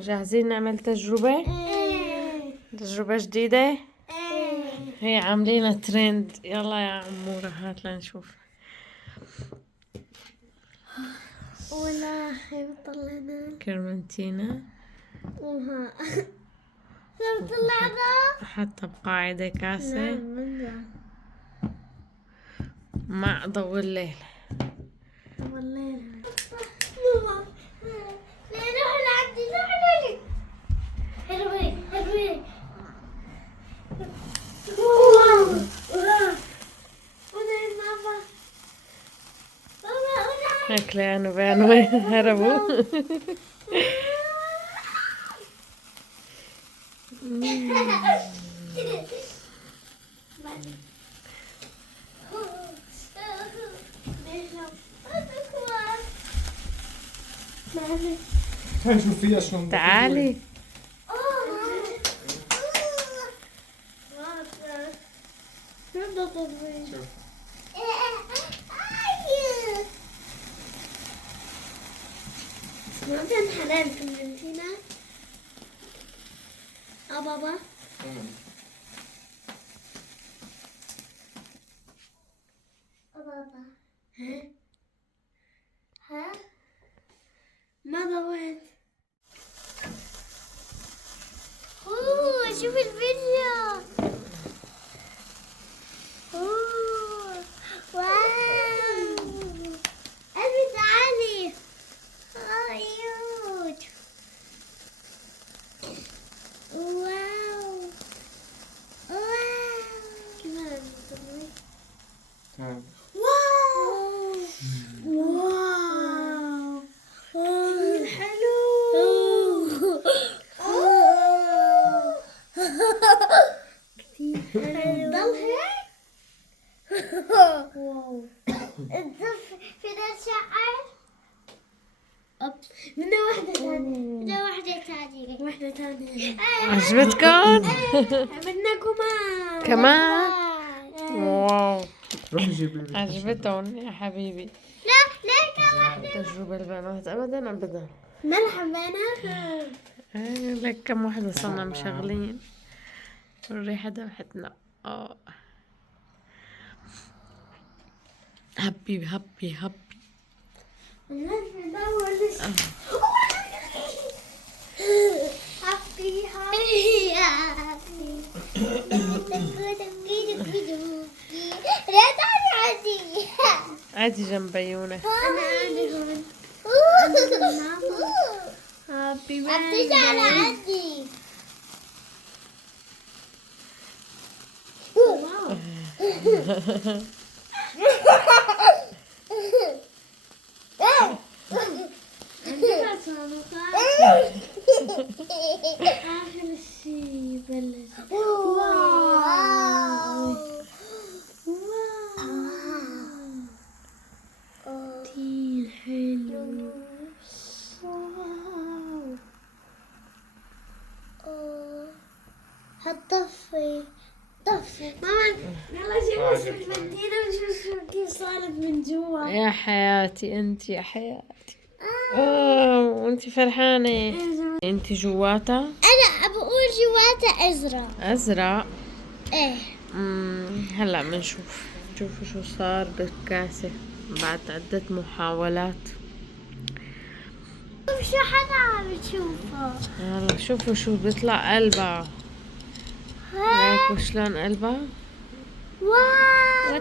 جاهزين نعمل تجربة؟ تجربة جديدة؟ هي عاملينها ترند. يلا يا عمورة هات لنشوف. ولا طلعنا كرمنتينا وها طلعنا حتى بقاعدة كاسة مع ضوء الليل. والليل ماما نروح لعندي نروح حلوة حلوة هيك لانه بانوا هربوا. هاي شوفيها شلون تعالي شوف. ما كان حلال كملتينا بابا بابا ها ما ضويت. شوف الفيديو. واو أبي تعالي عيوت. واو واو كمان تعال. واو واو حلو. كتير حلو. ضل هيك. واو انت فينا شعر. منا واحدة ثانية منا واحدة ثانية عجبتكم؟ عملنا كمان؟ واو روحي جيبي لي. عجبتهم يا حبيبي. لا لا واحدة تجربة البنات ابدا ابدا. ملح بيناتهم. لك كم واحدة صرنا مشغلين. الريحة ذبحتنا. هبي هبي هبي. عادي جنب عيونك. أنا عندي هون. هابي بيرثدي على عندي. آخر شي بلش. واو كتير حلو. هتطفي ماما يلا شوفي المدينة وشوفي كيف صارت من جوا. يا حياتي انت يا حياتي. وانت فرحانة. انت جواتها أنا بقول جواتها أزرق. ازرق. إيه هلا بنشوف. شوفوا شو صار بالكاسة بعد عدة محاولات. شو حدا عم بتشوفه. هلا شوفوا شو بيطلع قلبها. هيك وشلون قلبها. واو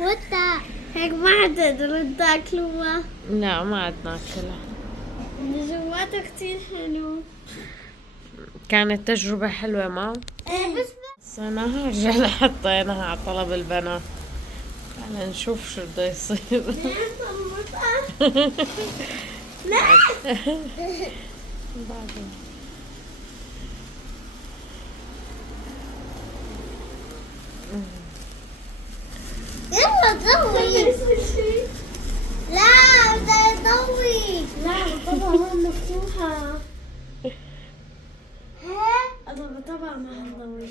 وطا هيك ما حدا يقدر تاكلوها. لا ما عاد ناكلها. جواتها كتير حلو. كانت تجربة حلوة ما إيه بس صناها رجعنا حطيناها على طلب البنات. تعال نشوف شو بده يصير. بعدين يلا ضوي. لا بدي ضوي. لا طبعا هون مفتوحة. ها؟ طبعا ما هنضوي.